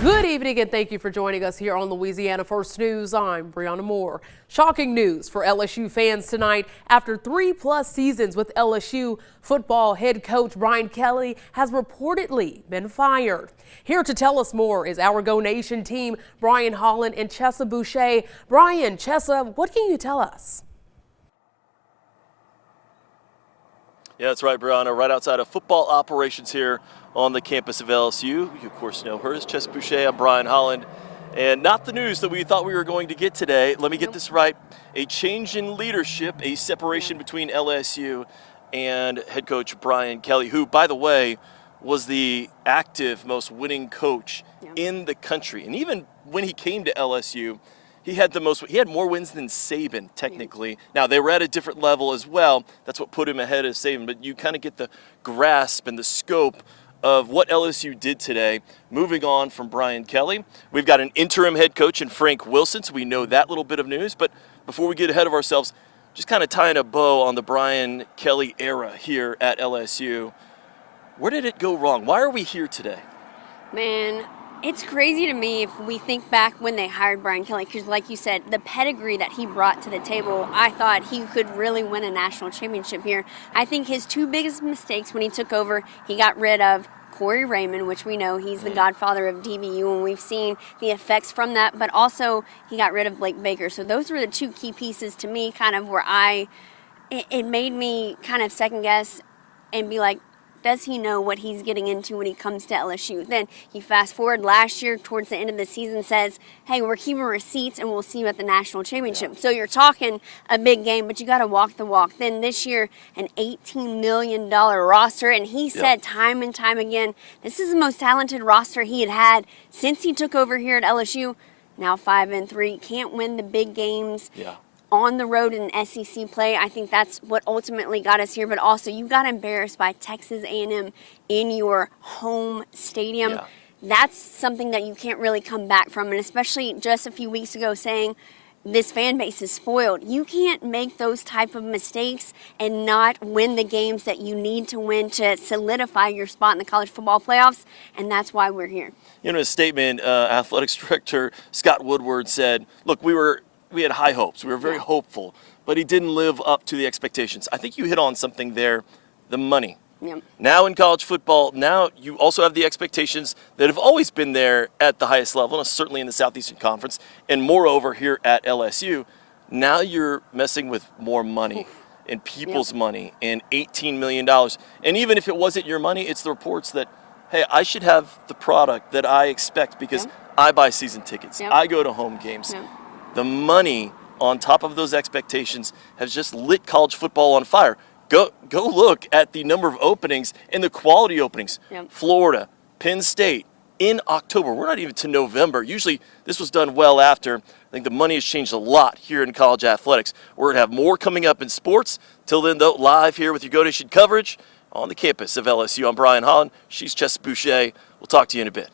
Good evening and thank you for joining us here on Louisiana First News. I'm Brianna Moore. Shocking news for LSU fans tonight. After 3+ seasons with LSU, football head coach Brian Kelly has reportedly been fired. Here to tell us more is our Go Nation team, Brian Holland and Chessa Boucher. Brian, Chessa, what can you tell us? Yeah, that's right, Brianna. Right outside of football operations here on the campus of LSU. You, of course, know her as Chessa Boucher. I'm Brian Holland. And not the news that we thought we were going to get today. Let me get this right. A change in leadership, a separation between LSU and head coach Brian Kelly, who, by the way, was the active, most winning coach in the country. And even when he came to LSU, he had more wins than Saban, technically. Now, they were at a different level as well. That's what put him ahead of Saban. But you kind of get the grasp and the scope of what LSU did today. Moving on from Brian Kelly, we've got an interim head coach in Frank Wilson, so we know that little bit of news. But before we get ahead of ourselves, just kind of tying a bow on the Brian Kelly era here at LSU. Where did it go wrong? Why are we here today? Man, it's crazy to me if we think back when they hired Brian Kelly, because like you said, the pedigree that he brought to the table, I thought he could really win a national championship here. I think his two biggest mistakes when he took over, he got rid of Corey Raymond, which we know he's the godfather of DBU, and we've seen the effects from that, but also he got rid of Blake Baker. So those were the two key pieces to me, kind of where it made me kind of second guess and be like, does he know what he's getting into when he comes to LSU? Then you fast forward last year towards the end of the season, says, hey, we're keeping receipts and we'll see you at the national championship. So you're talking a big game, but you got to walk the walk. Then this year, an $18 million roster. And he said time and time again, this is the most talented roster he had since he took over here at LSU. Now 5-3, can't win the big games. On the road in SEC play. I think that's what ultimately got us here, but also you got embarrassed by Texas A&M in your home stadium. That's something that you can't really come back from, and especially just a few weeks ago saying this fan base is spoiled. You can't make those type of mistakes and not win the games that you need to win to solidify your spot in the college football playoffs, and that's why we're here. You know, in a statement, Athletics Director Scott Woodward said, look, we had high hopes. We were very hopeful, but he didn't live up to the expectations. I think you hit on something there, the money. Now in college football, now you also have the expectations that have always been there at the highest level, and certainly in the Southeastern Conference, and moreover here at LSU. Now you're messing with more money and people's money and $18 million. And even if it wasn't your money, it's the reports that, hey, I should have the product that I expect because I buy season tickets. I go to home games. The money on top of those expectations has just lit college football on fire. Go look at the number of openings and the quality openings. Florida, Penn State, in October. We're not even to November. Usually this was done well after. I think the money has changed a lot here in college athletics. We're going to have more coming up in sports. Till then, though, live here with your Go Nation coverage on the campus of LSU. I'm Brian Holland. She's Chessa Boucher. We'll talk to you in a bit.